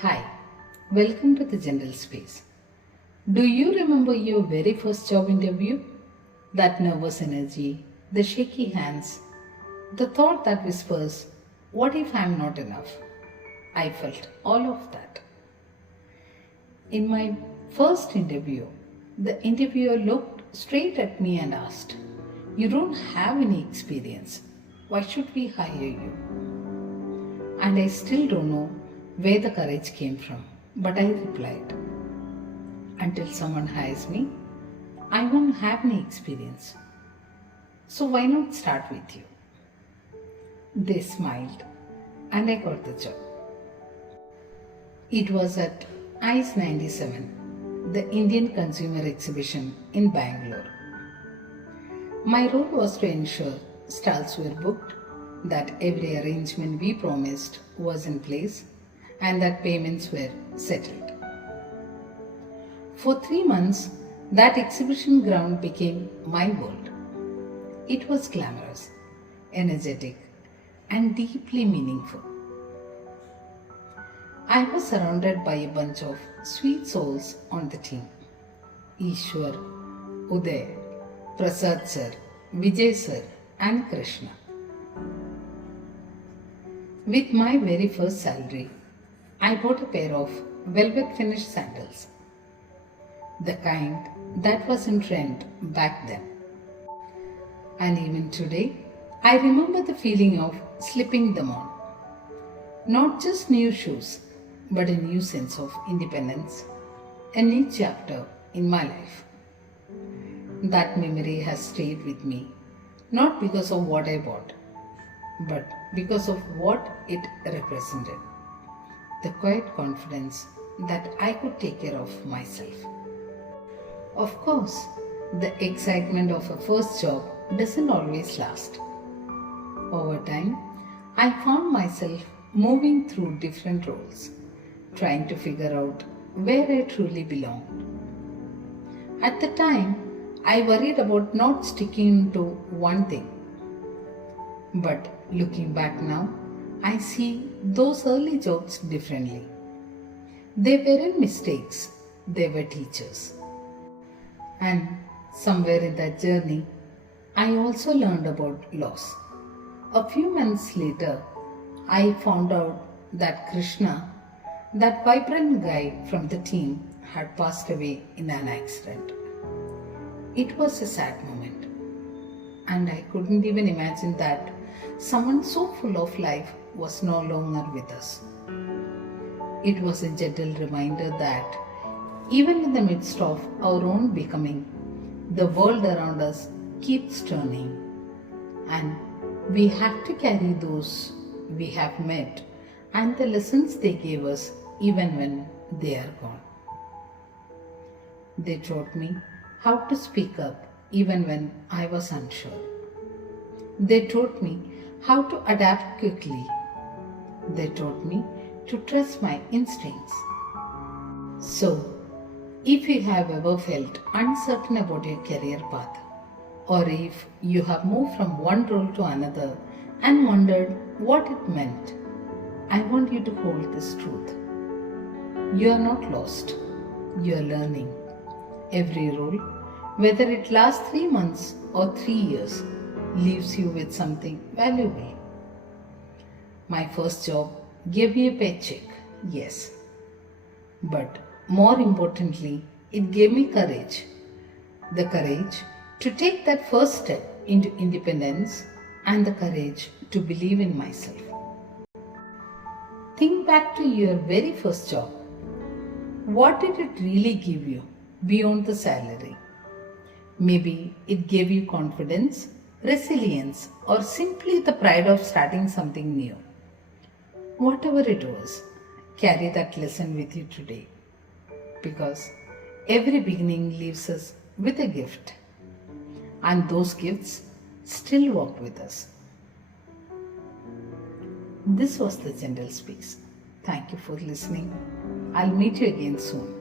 Hi, welcome to the Gentle Space. Do you remember your very first job interview? That nervous energy, the shaky hands, the thought that whispers, "What if I'm not enough?" I felt all of that. In my first interview, the interviewer looked straight at me and asked, "You don't have any experience. Why should we hire you?" And I still don't know where the courage came from, but I replied, "Until someone hires me, I won't have any experience. So why not start with you?" They smiled and I got the job. It was at ICE 97, the Indian Consumer Exhibition in Bangalore. My role was to ensure stalls were booked, that every arrangement we promised was in place, and that payments were settled. For 3 months, that exhibition ground became my world. It was glamorous, energetic, and deeply meaningful. I was surrounded by a bunch of sweet souls on the team. Ishwar, Uday, Prasad sir, Vijay sir, and Krishna. With my very first salary, I bought a pair of velvet finished sandals, the kind that was in trend back then. And even today, I remember the feeling of slipping them on. Not just new shoes, but a new sense of independence, a new chapter in my life. That memory has stayed with me, not because of what I bought, but because of what it represented. The quiet confidence that I could take care of myself. Of course, the excitement of a first job doesn't always last. Over time, I found myself moving through different roles, trying to figure out where I truly belonged. At the time, I worried about not sticking to one thing. But looking back now, I see those early jobs differently. They weren't mistakes, they were teachers. And somewhere in that journey, I also learned about loss. A few months later, I found out that Krishna, that vibrant guy from the team, had passed away in an accident. It was a sad moment, and I couldn't even imagine that someone so full of life was no longer with us. It was a gentle reminder that even in the midst of our own becoming, the world around us keeps turning, and we have to carry those we have met and the lessons they gave us even when they are gone. They taught me how to speak up even when I was unsure. They taught me how to adapt quickly. They taught me to trust my instincts. So, if you have ever felt uncertain about your career path, or if you have moved from one role to another and wondered what it meant, I want you to hold this truth. You are not lost. You are learning. Every role, whether it lasts 3 months or 3 years, leaves you with something valuable. My first job gave me a paycheck, yes. But more importantly, it gave me courage. The courage to take that first step into independence and the courage to believe in myself. Think back to your very first job. What did it really give you beyond the salary? Maybe it gave you confidence, resilience, or simply the pride of starting something new. Whatever it was, carry that lesson with you today, because every beginning leaves us with a gift, and those gifts still walk with us. This was the Gentle Space. Thank you for listening. I'll meet you again soon.